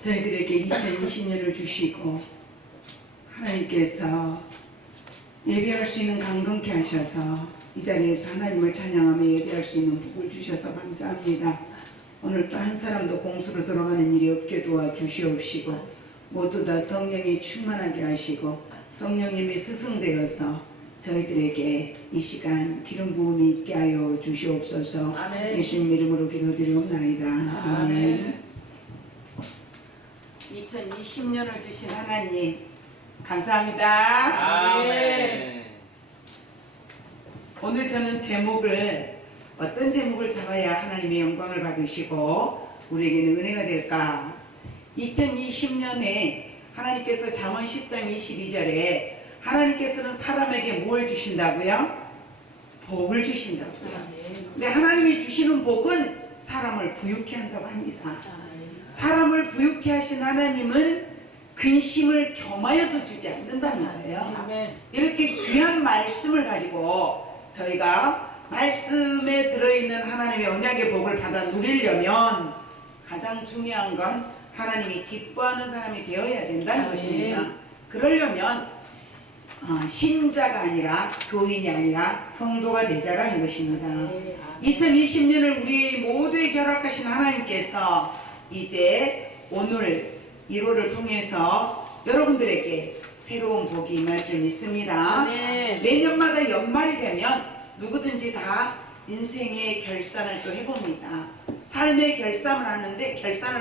저희들에게 2020년을 주시고 하나님께서 예배할 수 있는 강건케 하셔서 이 자리에서 하나님을 찬양하며 예배할 수 있는 복을 주셔서 감사합니다. 오늘 또 한 사람도 공수로 돌아가는 일이 없게 도와주시옵시고 모두 다 성령이 충만하게 하시고 성령님이 스승되어서 저희들에게 이 시간 기름 부음이 있게 하여 주시옵소서. 아멘. 예수님 이름으로 기도드리옵나이다. 아멘. 2020년을 주신 하나님 감사합니다. 아멘. 오늘 저는 어떤 제목을 잡아야 하나님의 영광을 받으시고 우리에게는 은혜가 될까? 2020년에 하나님께서 잠언 10장 22절에 하나님께서는 사람에게 뭘 주신다고요? 복을 주신다고요. 근데 하나님이 주시는 복은 사람을 부유케 한다고 합니다. 사람을 부유케 하신 하나님은 근심을 겸하여서 주지 않는다는 거예요. 이렇게 귀한 말씀을 가지고 저희가 말씀에 들어있는 하나님의 언약의 복을 받아 누리려면 가장 중요한 건 하나님이 기뻐하는 사람이 되어야 된다는 것입니다. 그러려면 신자가 아니라 교인이 아니라 성도가 되자라는 것입니다. 2020년을 우리 모두에게 허락하신 하나님께서 이제 오늘 1호를 통해서 여러분들에게 새로운 복이 임할 줄 믿습니다. 내년마다 연말이 되면 누구든지 다 인생의 결산을 또 해봅니다. 삶의 결산을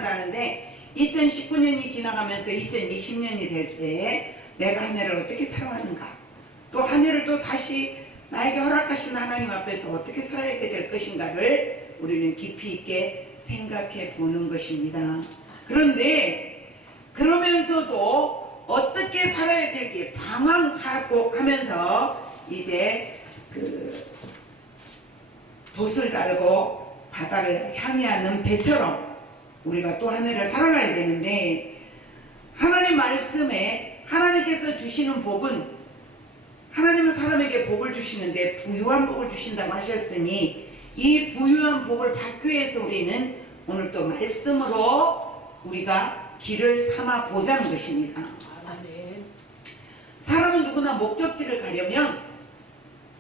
하는데 2019년이 지나가면서 2020년이 될 때 내가 한 해를 어떻게 살아왔는가, 또 한 해를 또 다시 나에게 허락하신 하나님 앞에서 어떻게 살아야 될 것인가를 우리는 깊이 있게 생각해 보는 것입니다. 그런데 그러면서도 어떻게 살아야 될지 방황하고 하면서 이제 돛을 달고 바다를 향해하는 배처럼 우리가 또 한 해를 살아가야 되는데, 하나님 말씀에 하나님께서 주시는 복은, 하나님은 사람에게 복을 주시는데 부유한 복을 주신다고 하셨으니 이 부유한 복을 받기 위해서 우리는 오늘 또 말씀으로 우리가 길을 삼아 보자는 것입니다. 사람은 누구나 목적지를 가려면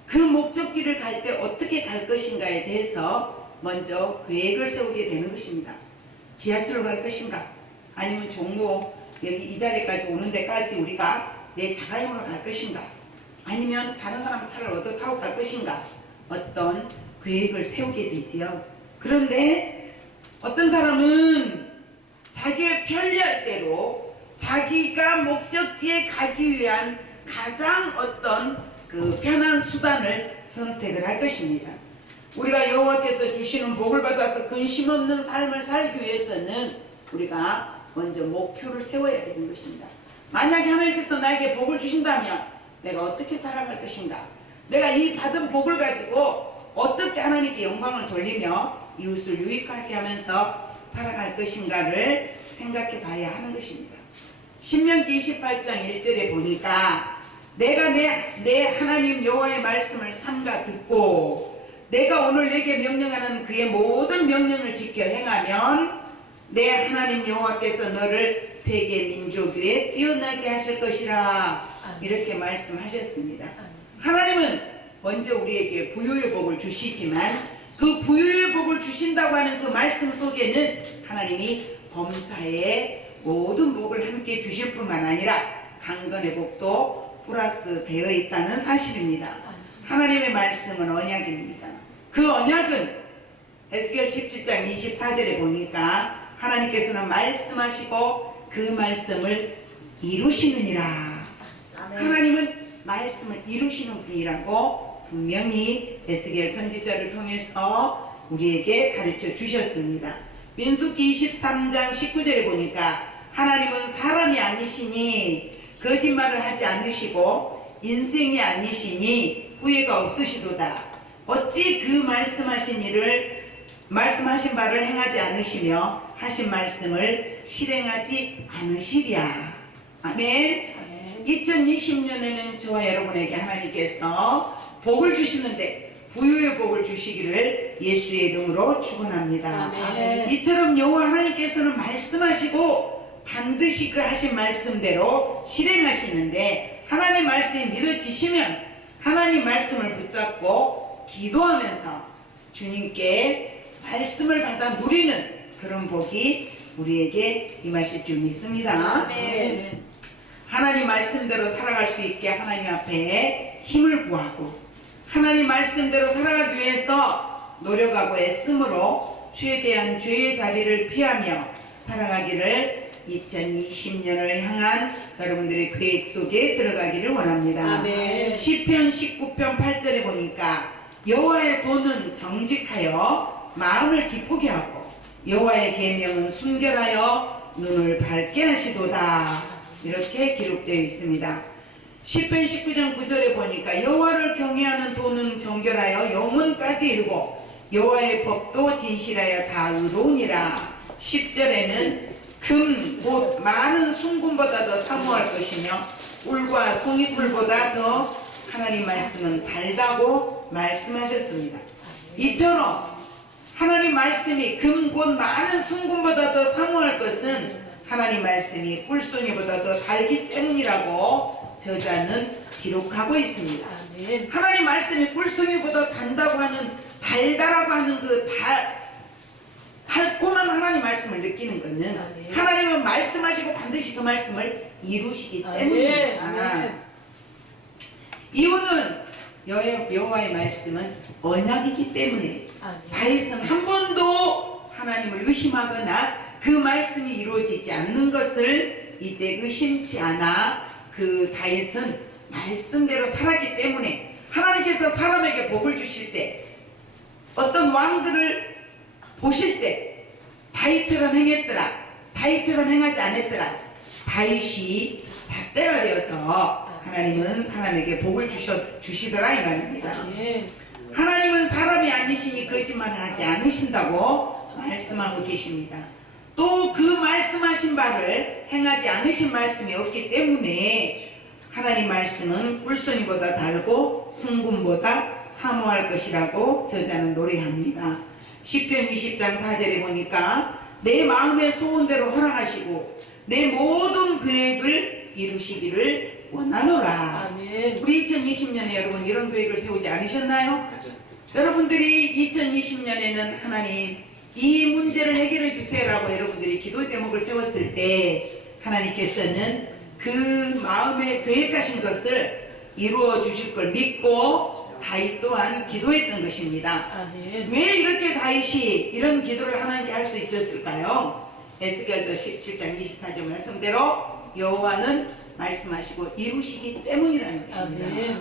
그 목적지를 갈 때 어떻게 갈 것인가에 대해서 먼저 계획을 세우게 되는 것입니다. 지하철로 갈 것인가, 아니면 종로 여기 이 자리까지 오는 데까지 우리가 내 자가용으로 갈 것인가, 아니면 다른 사람 차를 얻어 타고 갈 것인가, 어떤 계획을 세우게 되지요. 그런데 어떤 사람은 자기의 편리할 대로 자기가 목적지에 가기 위한 가장 어떤 편한 수단을 선택을 할 것입니다. 우리가 여호와께서 주시는 복을 받아서 근심 없는 삶을 살기 위해서는 우리가 먼저 목표를 세워야 되는 것입니다. 만약에 하나님께서 나에게 복을 주신다면 내가 어떻게 살아갈 것인가, 내가 이 받은 복을 가지고 어떻게 하나님께 영광을 돌리며 이웃을 유익하게 하면서 살아갈 것인가를 생각해 봐야 하는 것입니다. 신명기 28장 1절에 보니까 내가 내 하나님 여호와의 말씀을 삼가 듣고 내가 오늘 내게 명령하는 그의 모든 명령을 지켜 행하면 내 하나님 여호와께서 너를 세계 민족 위에 뛰어나게 하실 것이라, 이렇게 말씀하셨습니다. 하나님은 먼저 우리에게 부유의 복을 주시지만 그 부유의 복을 주신다고 하는 그 말씀 속에는 하나님이 범사에 모든 복을 함께 주실 뿐만 아니라 강건의 복도 플러스 되어 있다는 사실입니다. 하나님의 말씀은 언약입니다. 그 언약은 에스겔 17장 24절에 보니까 하나님께서는 말씀하시고 그 말씀을 이루시느니라. 하나님은 말씀을 이루시는 분이라고 분명히 에스겔 선지자를 통해서 우리에게 가르쳐 주셨습니다. 민수기 23장 19절에 보니까 하나님은 사람이 아니시니 거짓말을 하지 않으시고 인생이 아니시니 후회가 없으시도다. 어찌 그 말씀하신 바를 행하지 않으시며 하신 말씀을 실행하지 않으시랴. 아멘. 2020년에는 저와 여러분에게 하나님께서 복을 주시는데 부유의 복을 주시기를 예수의 이름으로 축원합니다. 이처럼 여호와 하나님께서는 말씀하시고 반드시 그 하신 말씀대로 실행하시는데, 하나님 말씀이 믿어지시면 하나님 말씀을 붙잡고 기도하면서 주님께 말씀을 받아 누리는 그런 복이 우리에게 임하실 줄 믿습니다. 아멘. 하나님 말씀대로 살아갈 수 있게 하나님 앞에 힘을 구하고, 하나님 말씀대로 살아가기 위해서 노력하고 애씀으로 최대한 죄의 자리를 피하며 살아가기를 2020년을 향한 여러분들의 계획 속에 들어가기를 원합니다. 아멘. 시편 19편 8절에 보니까 여호와의 도는 정직하여 마음을 기쁘게 하고 여호와의 계명은 순결하여 눈을 밝게 하시도다, 이렇게 기록되어 있습니다. 시편 19장 9절에 보니까 여호와를 경외하는 도는 정결하여 영혼까지 이르고 여호와의 법도 진실하여 다 의로우니라. 10절에는 금 곧 많은 순금보다 더 사모할 것이며 꿀과 송이꿀보다 더 하나님 말씀은 달다고 말씀하셨습니다. 이처럼 하나님 말씀이 금 곧 많은 순금보다 더 사모할 것은 하나님 말씀이 꿀송이보다 더 달기 때문이라고 저자는 기록하고 있습니다. 아멘. 하나님 말씀이 꿀송이보다 단다고 하는, 달다라고 하는 그 달콤한 하나님 말씀을 느끼는 것은 아멘. 하나님은 말씀하시고 반드시 그 말씀을 이루시기 아멘. 때문입니다. 아멘. 이유는 여호와의 말씀은 언약이기 때문에 아멘. 다윗은 한 번도 하나님을 의심하거나 그 말씀이 이루어지지 않는 것을 이제 의심치 않아 그 다윗은 말씀대로 살았기 때문에 하나님께서 사람에게 복을 주실 때, 어떤 왕들을 보실 때 다윗처럼 행했더라, 다윗처럼 행하지 않았더라, 다윗이 잣대가 되어서 하나님은 사람에게 복을 주시더라, 이 말입니다. 아멘. 하나님은 사람이 아니시니 거짓말을 하지 않으신다고 말씀하고 계십니다. 또 그 말씀하신 바를 행하지 않으신 말씀이 없기 때문에 하나님 말씀은 꿀송이보다 달고 순금보다 사모할 것이라고 저자는 노래합니다. 시편 20장 4절에 보니까 내 마음의 소원대로 허락하시고 내 모든 계획을 이루시기를 원하노라. 아멘. 우리 2020년에 여러분 이런 계획을 세우지 않으셨나요? 여러분들이 2020년에는 하나님 이 문제를 해결해 주세요라고 여러분들이 기도 제목을 세웠을 때 하나님께서는 그 마음에 계획하신 것을 이루어 주실 걸 믿고 다윗 또한 기도했던 것입니다. 아멘. 왜 이렇게 다윗이 이런 기도를 하나님께 할 수 있었을까요? 에스겔서 17장 24절 말씀대로 여호와는 말씀하시고 이루시기 때문이라는 것입니다. 아멘.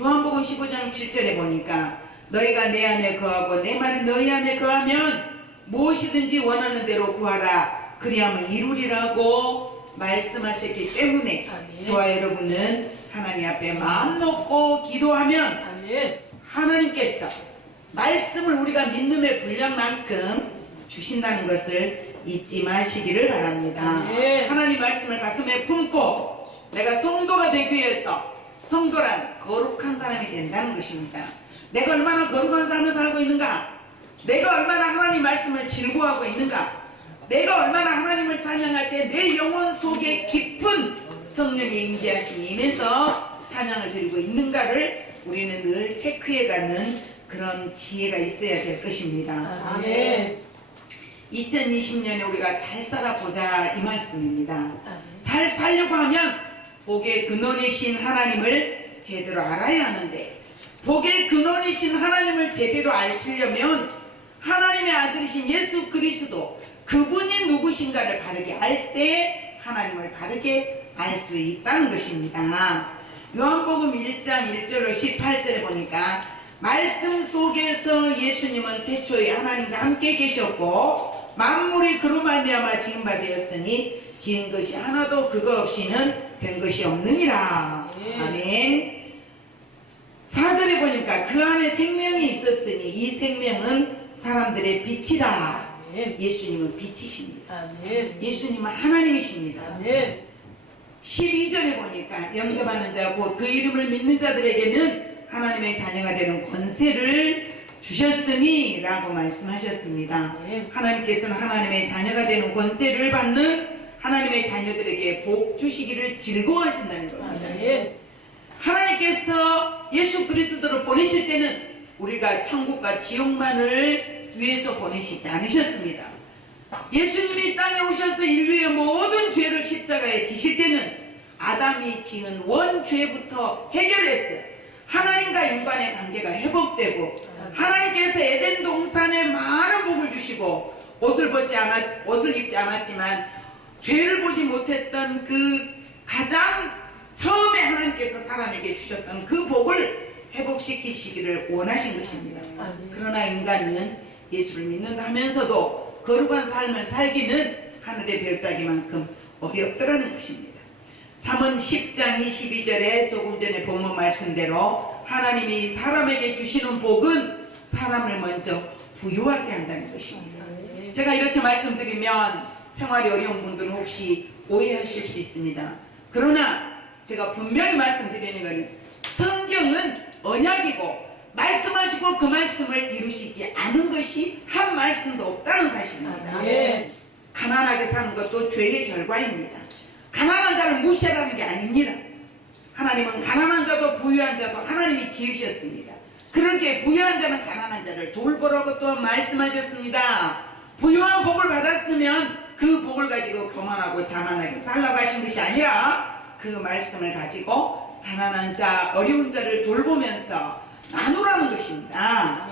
요한복음 15장 7절에 보니까 너희가 내 안에 거하고 내 말이 너희 안에 거하면 무엇이든지 원하는 대로 구하라 그리하면 이루리라고 말씀하셨기 때문에 아멘. 저와 여러분은 하나님 앞에 마음 놓고 기도하면 아멘. 하나님께서 말씀을 우리가 믿음의 분량만큼 주신다는 것을 잊지 마시기를 바랍니다. 아멘. 하나님 말씀을 가슴에 품고 내가 성도가 되기 위해서, 성도란 거룩한 사람이 된다는 것입니다. 내가 얼마나 거룩한 삶을 살고 있는가, 내가 얼마나 하나님 말씀을 즐거워하고 있는가, 내가 얼마나 하나님을 찬양할 때 내 영혼 속에 깊은 성령의 임재하심이 임해서 찬양을 드리고 있는가를 우리는 늘 체크해가는 그런 지혜가 있어야 될 것입니다. 아멘. 2020년에 우리가 잘 살아보자 이 말씀입니다. 아멘. 잘 살려고 하면 복의 근원이신 하나님을 제대로 알아야 하는데, 복의 근원이신 하나님을 제대로 아시려면 하나님의 아들이신 예수 그리스도 그분이 누구신가를 바르게 알 때 하나님을 바르게 알 수 있다는 것입니다. 요한복음 1장 1절로 18절에 보니까 말씀 속에서 예수님은 태초에 하나님과 함께 계셨고 만물이 그로 말미암아 지은 바 되었으니 지은 것이 하나도 그거 없이는 된 것이 없느니라. 아멘. 4절에 보니까 그 안에 생명이 있었으니 이 생명은 사람들의 빛이라. 아멘. 예수님은 빛이십니다. 아멘. 예수님은 하나님이십니다. 아멘. 12절에 보니까 영접하는 자 곧 그 이름을 믿는 자들에게는 하나님의 자녀가 되는 권세를 주셨으니 라고 말씀하셨습니다. 아멘. 하나님께서는 하나님의 자녀가 되는 권세를 받는 하나님의 자녀들에게 복 주시기를 즐거워하신다는 겁니다. 아멘. 하나님께서 예수 그리스도를 보내실 때는 우리가 천국과 지옥만을 위해서 보내시지 않으셨습니다. 예수님이 땅에 오셔서 인류의 모든 죄를 십자가에 지실 때는 아담이 지은 원죄부터 해결했어요. 하나님과 인간의 관계가 회복되고 하나님께서 에덴 동산에 많은 복을 주시고 옷을 입지 않았지만 죄를 보지 못했던 그 가장 처음에 하나님께서 사람에게 주셨던 그 복을 회복시키시기를 원하신 것입니다. 그러나 인간은 예수를 믿는다 하면서도 거룩한 삶을 살기는 하늘의 별 따기만큼 어렵더라는 것입니다. 잠언 10장 22절에 조금 전에 본문 말씀대로 하나님이 사람에게 주시는 복은 사람을 먼저 부유하게 한다는 것입니다. 제가 이렇게 말씀드리면 생활이 어려운 분들은 혹시 오해하실 수 있습니다. 그러나 제가 분명히 말씀드리는 것은 성경은 언약이고 말씀하시고 그 말씀을 이루시지 않은 것이 한 말씀도 없다는 사실입니다. 가난하게 사는 것도 죄의 결과입니다. 가난한 자를 무시하라는 게 아닙니다. 하나님은 가난한 자도 부유한 자도 하나님이 지으셨습니다. 그러기에 부유한 자는 가난한 자를 돌보라고 또한 말씀하셨습니다. 부유한 복을 받았으면 그 복을 가지고 거만하고 자만하게 살라고 하신 것이 아니라 그 말씀을 가지고 가난한 자, 어려운 자를 돌보면서 나누라는 것입니다.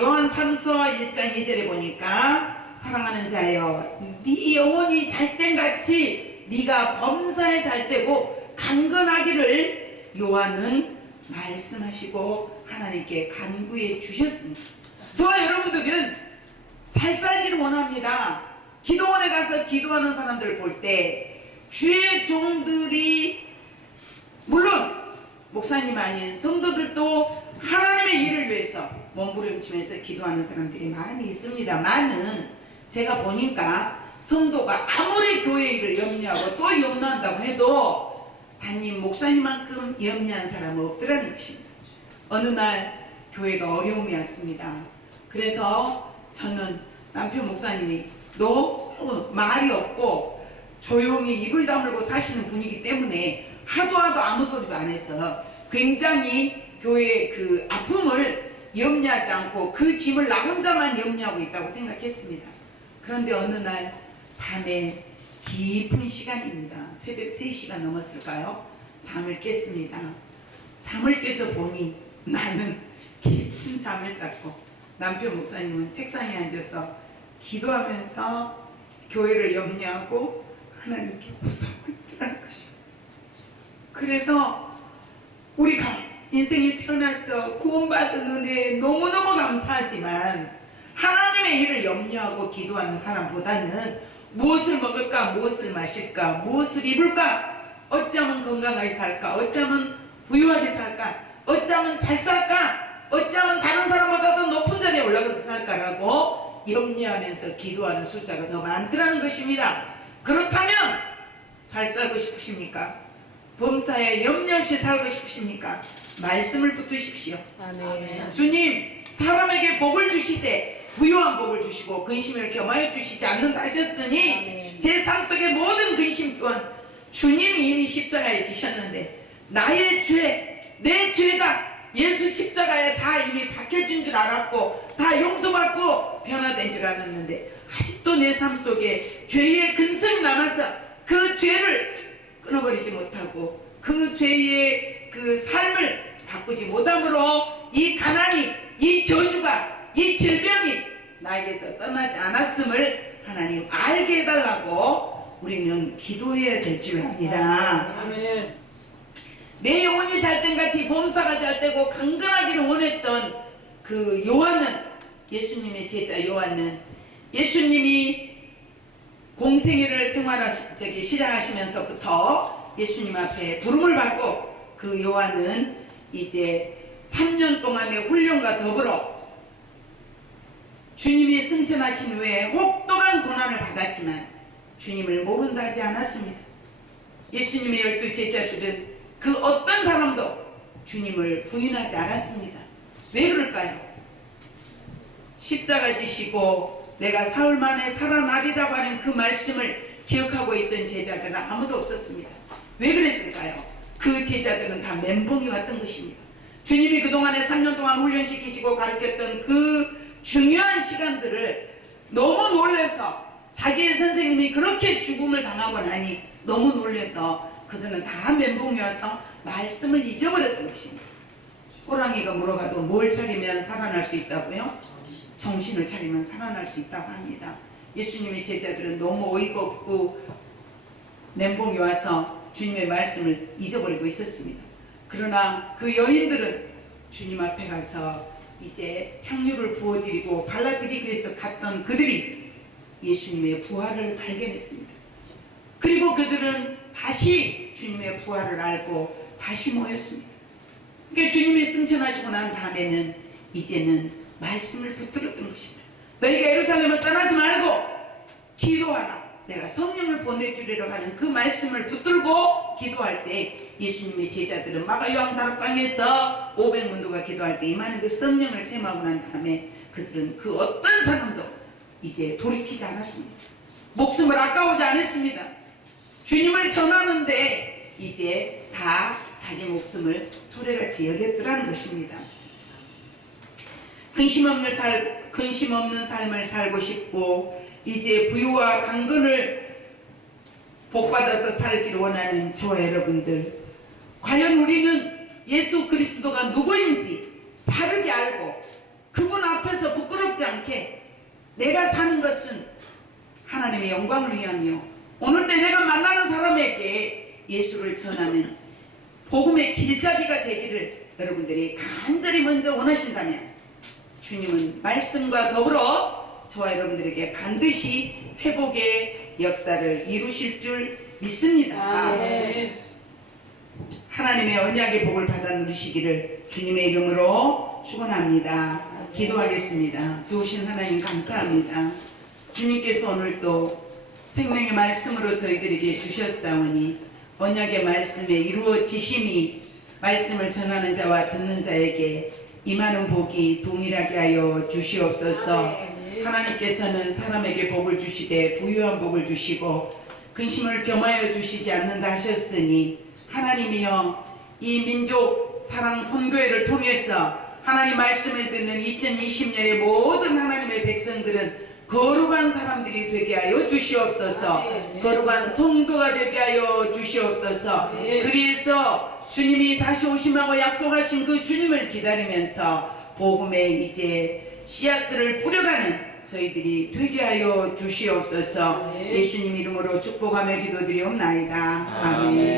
요한 3서 1장 2절에 보니까 사랑하는 자여 네 영혼이 잘된 같이 네가 범사에 잘되고 강건하기를 요한은 말씀하시고 하나님께 간구해 주셨습니다. 저와 여러분들은 잘 살기를 원합니다. 기도원에 가서 기도하는 사람들 볼 때 주의 종들이 물론 목사님 아닌 성도들도 하나님의 일을 위해서 몸부림치면서 기도하는 사람들이 많이 있습니다만은 제가 보니까 성도가 아무리 교회 일을 염려하고 또 염려한다고 해도 담임 목사님만큼 염려한 사람은 없더라는 것입니다. 어느 날 교회가 어려움이 왔습니다. 그래서 저는 남편 목사님이 너무 말이 없고 조용히 입을 다물고 사시는 분이기 때문에 하도 아무 소리도 안 해서 굉장히 교회의 그 아픔을 염려하지 않고 그 짐을 나 혼자만 염려하고 있다고 생각했습니다. 그런데 어느 날 밤에 깊은 시간입니다. 새벽 3시가 넘었을까요? 잠을 깼습니다. 잠을 깨서 보니 나는 깊은 잠을 잤고 남편 목사님은 책상에 앉아서 기도하면서 교회를 염려하고 하나님께 무서움을 있더라는 것이죠. 그래서 우리가 인생에 태어나서 구원받은 은혜에 너무너무 감사하지만 하나님의 일을 염려하고 기도하는 사람보다는 무엇을 먹을까, 무엇을 마실까, 무엇을 입을까, 어찌하면 건강하게 살까, 어찌하면 부유하게 살까, 어찌하면 잘 살까, 어찌하면 다른 사람보다 더 높은 자리에 올라가서 살까라고 염려하면서 기도하는 숫자가 더 많더라는 것입니다. 그렇다면 잘 살고 싶으십니까? 범사에 염려 없이 살고 싶으십니까? 말씀을 붙드십시오. 아멘. 주님 사람에게 복을 주시되 부유한 복을 주시고 근심을 겸하여 주시지 않는다 하셨으니 아멘. 제 삶 속의 모든 근심 또한 주님이 이미 십자가에 지셨는데 나의 죄, 내 죄가 예수 십자가에 다 이미 박혀진 줄 알았고 다 용서받고 변화된 줄 알았는데 아직도 내 삶 속에 죄의 근성이 남아서 그 죄를 끊어버리지 못하고 그 죄의 그 삶을 바꾸지 못함으로 이 가난이, 이 저주가, 이 질병이 나에게서 떠나지 않았음을 하나님 알게 해달라고 우리는 기도해야 될 줄 압니다. 아멘. 내 영혼이 잘된 같이 범사가 잘되고 강건하기를 원했던 그 요한은, 예수님의 제자 요한은 예수님이 공생애를 시작하시면서부터 예수님 앞에 부름을 받고 그 요한은 이제 3년 동안의 훈련과 더불어 주님이 승천하신 후에 혹독한 고난을 받았지만 주님을 모른다 하지 않았습니다. 예수님의 12 제자들은 그 어떤 사람도 주님을 부인하지 않았습니다. 왜 그럴까요? 십자가 지시고 내가 사흘 만에 살아나리라고 하는 그 말씀을 기억하고 있던 제자들은 아무도 없었습니다. 왜 그랬을까요? 그 제자들은 다 멘붕이 왔던 것입니다. 주님이 그동안에 3년 동안 훈련시키시고 가르쳤던 그 중요한 시간들을 너무 놀라서, 자기의 선생님이 그렇게 죽음을 당하고 나니 너무 놀라서 그들은 다 멘붕이 와서 말씀을 잊어버렸던 것입니다. 호랑이가 물어봐도 뭘 차리면 살아날 수 있다고요? 정신을 차리면 살아날 수 있다고 합니다. 예수님의 제자들은 너무 어이가 없고 멘붕이 와서 주님의 말씀을 잊어버리고 있었습니다. 그러나 그 여인들은 주님 앞에 가서 이제 향유를 부어드리고 발라드리기 위해서 갔던 그들이 예수님의 부활을 발견했습니다. 그리고 그들은 다시 주님의 부활을 알고 다시 모였습니다. 그러니까 주님이 승천하시고 난 다음에는 이제는 말씀을 붙들었던 것입니다. 너희가 예루살렘을 떠나지 말고 기도하라. 내가 성령을 보내주리라고 하는 그 말씀을 붙들고 기도할 때 예수님의 제자들은 마가 요한 다락방에서 500문도가 기도할 때 임하는 그 성령을 체험하고 난 다음에 그들은 그 어떤 사람도 이제 돌이키지 않았습니다. 목숨을 아까우지 않았습니다. 주님을 전하는데 이제 다 자기 목숨을 소래같이 여겼더라는 것입니다. 근심 없는 삶을 살고 싶고 이제 부유와 강건을 복받아서 살기를 원하는 저와 여러분들, 과연 우리는 예수 그리스도가 누구인지 바르게 알고 그분 앞에서 부끄럽지 않게 내가 사는 것은 하나님의 영광을 위하며 오늘 때 내가 만나는 사람에게 예수를 전하는 복음의 길잡이가 되기를 여러분들이 간절히 먼저 원하신다면 주님은 말씀과 더불어 저와 여러분들에게 반드시 회복의 역사를 이루실 줄 믿습니다. 하나님의 언약의 복을 받아 누리시기를 주님의 이름으로 축원합니다. 기도하겠습니다. 좋으신 하나님 감사합니다. 주님께서 오늘도 생명의 말씀으로 저희들에게 주셨사오니 언약의 말씀에 이루어지심이 말씀을 전하는 자와 듣는 자에게 임하는 복이 동일하게 하여 주시옵소서. 하나님께서는 사람에게 복을 주시되 부유한 복을 주시고 근심을 겸하여 주시지 않는다 하셨으니 하나님이여 이 민족 사랑 선교회를 통해서 하나님 말씀을 듣는 2020년의 모든 하나님의 백성들은 거룩한 사람들이 되게 하여 주시옵소서. 거룩한 성도가 되게 하여 주시옵소서. 그래서 주님이 다시 오심하고 약속하신 그 주님을 기다리면서 복음의 이제 씨앗들을 뿌려가는 저희들이 되게 하여 주시옵소서. 예수님 이름으로 축복하며 기도드리옵나이다. 아멘.